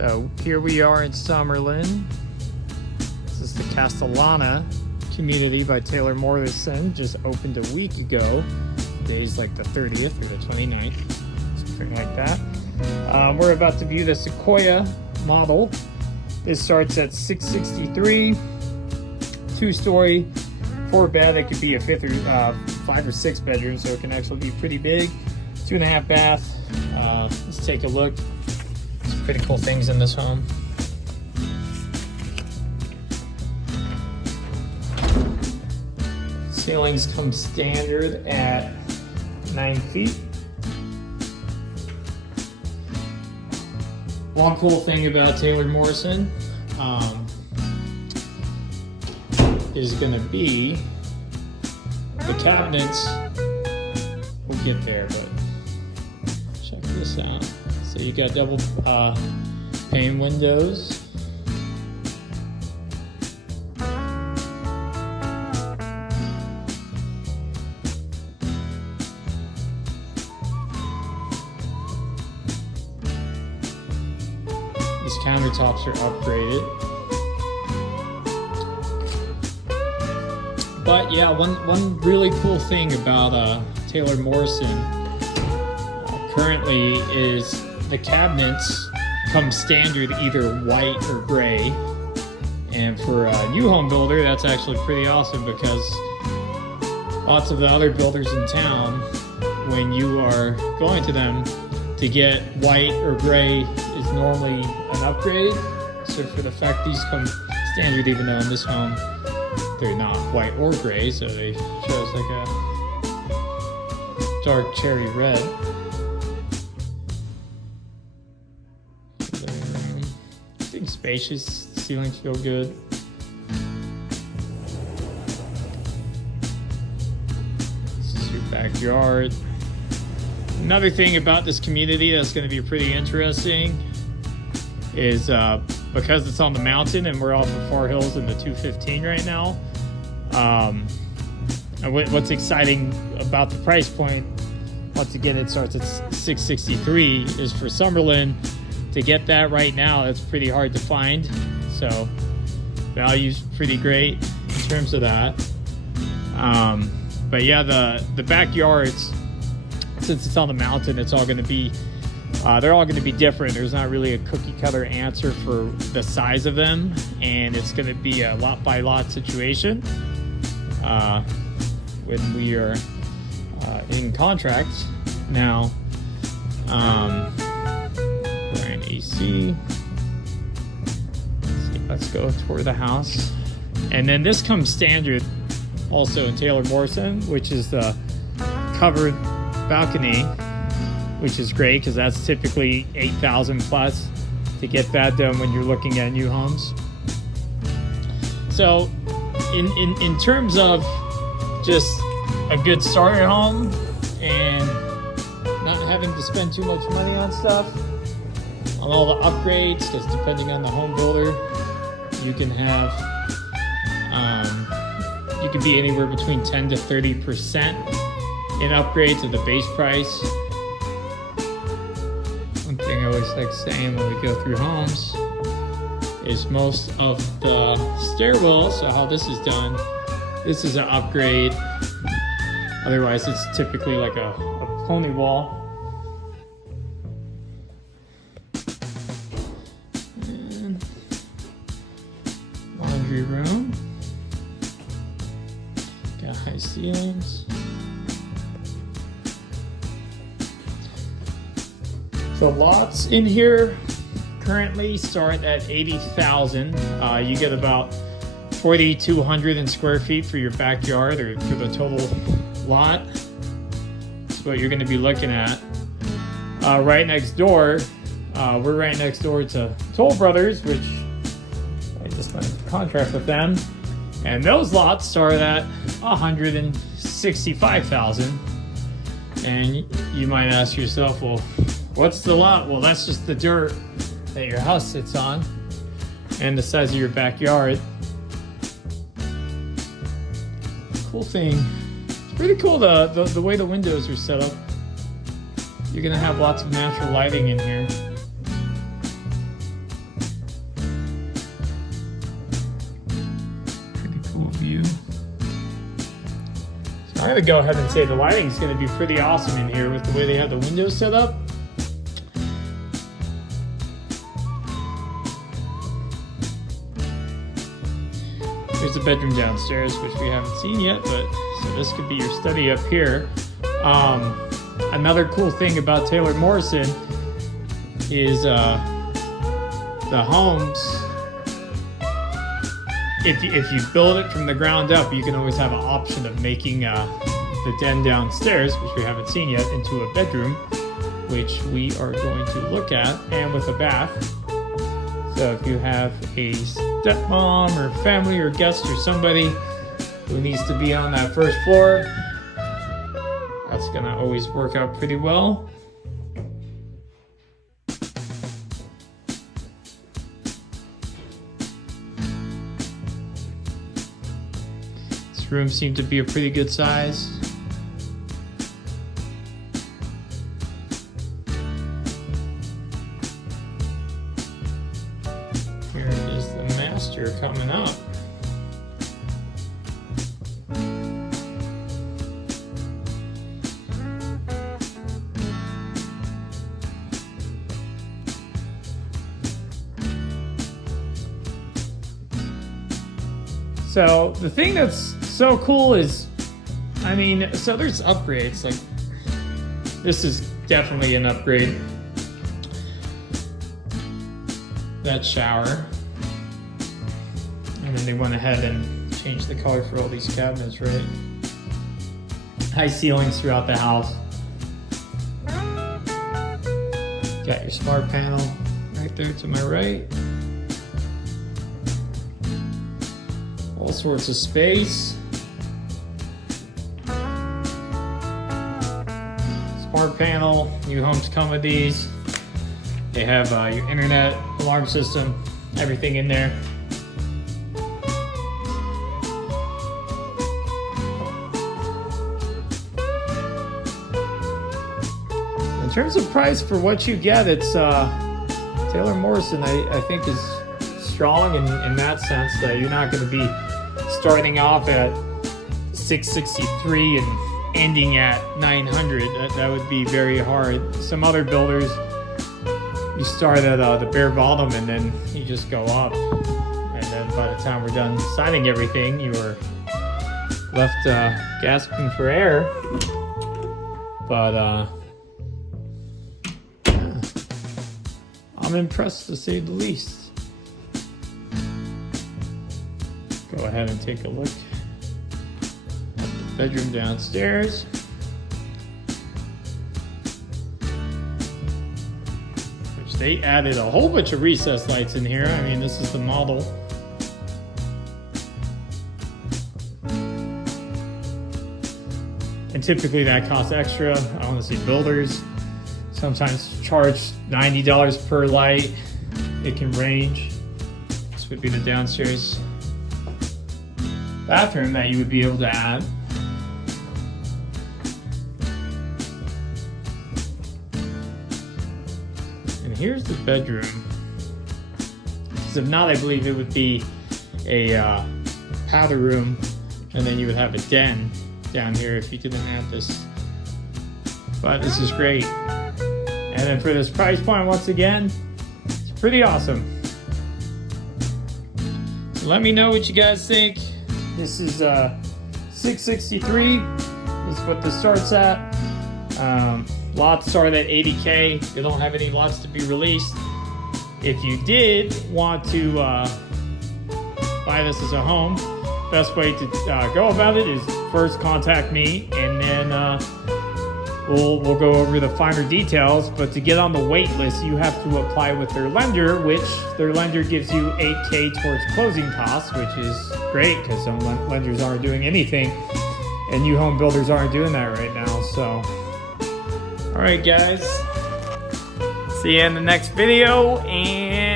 So here we are in Summerlin. This is the Castellana community by Taylor Morrison. Just opened a week ago. Today's like the 30th or the 29th, something like that. We're about to view the Sequoia model. This starts at $663, 2-story, 4-bed. It could be a 5 or 6 bedrooms, so it can actually be pretty big. 2.5 bath. Let's take a look. Some pretty cool things in this home. Ceilings come standard at 9 feet. One cool thing about Taylor Morrison is going to be the cabinets. We'll get there, but check this out. So you got double pane windows. These countertops are upgraded. But yeah, one really cool thing about Taylor Morrison currently is the cabinets come standard either white or gray. And for a new home builder, that's actually pretty awesome, because lots of the other builders in town, when you are going to them to get white or gray, is normally an upgrade. So for the fact these come standard, even though in this home they're not white or gray, so they chose like a dark cherry red. Big spacious, ceilings feel good. This is your backyard. Another thing about this community that's going to be pretty interesting is because it's on the mountain and we're off of Far Hills in the 215 right now. And what's exciting about the price point, once again, it starts at $663, is for Summerlin. To get that right now, that's pretty hard to find. So value's pretty great in terms of that. But yeah, the backyards, since it's on the mountain, it's all going to be they're all going to be different. There's not really a cookie cutter answer for the size of them, and it's going to be a lot by lot situation when we are in contracts. Now we're in AC. Let's go toward the house. And then this comes standard also in Taylor Morrison, which is the covered balcony, which is great because that's typically $8,000 plus to get that done when you're looking at new homes. So in terms of just a good starter home and not having to spend too much money on stuff, on all the upgrades, because depending on the home builder, you can have you can be anywhere between 10 to 30% in upgrades of the base price. One thing I always like saying when we go through homes is most of the stairwells, so how this is done, this is an upgrade. Otherwise, it's typically like a pony wall. And laundry room. Got high ceilings. The lots in here currently start at $80,000. You get about 4,200 in square feet for your backyard, or for the total lot. That's what you're going to be looking at. Right next door, we're right next door to Toll Brothers, which I just went into contract with them, and those lots start at $165,000. And you might ask yourself, well, what's the lot? Well, that's just the dirt that your house sits on and the size of your backyard. Cool thing, it's pretty cool the way the windows are set up. You're gonna have lots of natural lighting in here. I'm gonna go ahead and say the lighting is gonna be pretty awesome in here with the way they have the windows set up. Here's the bedroom downstairs, which we haven't seen yet, but so this could be your study up here. Another cool thing about Taylor Morrison is the homes. If you build it from the ground up, you can always have an option of making the den downstairs, which we haven't seen yet, into a bedroom, which we are going to look at, and with a bath. So if you have a stepmom or family or guest or somebody who needs to be on that first floor, that's gonna always work out pretty well. This room seemed to be a pretty good size. Here is the master coming up. So the thing that's so cool is, I mean, so there's upgrades, like this is definitely an upgrade. That shower. And then they went ahead and changed the color for all these cabinets, right? High ceilings throughout the house. Got your smart panel right there to my right. All sorts of space. Smart panel, new homes come with these. They have your internet, alarm system, everything in there. In terms of price for what you get, it's Taylor Morrison, I think is strong in that sense that you're not going to be starting off at $663 and ending at $900. That would be very hard. Some other builders, you start at the bare bottom and then you just go up. And then by the time we're done signing everything, you are left gasping for air. But yeah. I'm impressed to say the least. Go ahead and take a look at the bedroom downstairs. Which they added a whole bunch of recessed lights in here. I mean, this is the model. And typically that costs extra. I want to see builders sometimes charge $90 per light. It can range. This would be the downstairs bathroom that you would be able to add. And here's the bedroom. Because if not, I believe it would be a powder room, and then you would have a den down here if you didn't add this. But this is great. And then for this price point, once again, it's pretty awesome. So let me know what you guys think. This is $663 is what this starts at. Lots start at $80K. They don't have any lots to be released. If you did want to buy this as a home, best way to go about it is first contact me, and then we'll go over the finer details. But to get on the wait list, you have to apply with their lender, which their lender gives you $8K towards closing costs, which is great because some lenders aren't doing anything, and new home builders aren't doing that right now. So, all right, guys, see you in the next video, and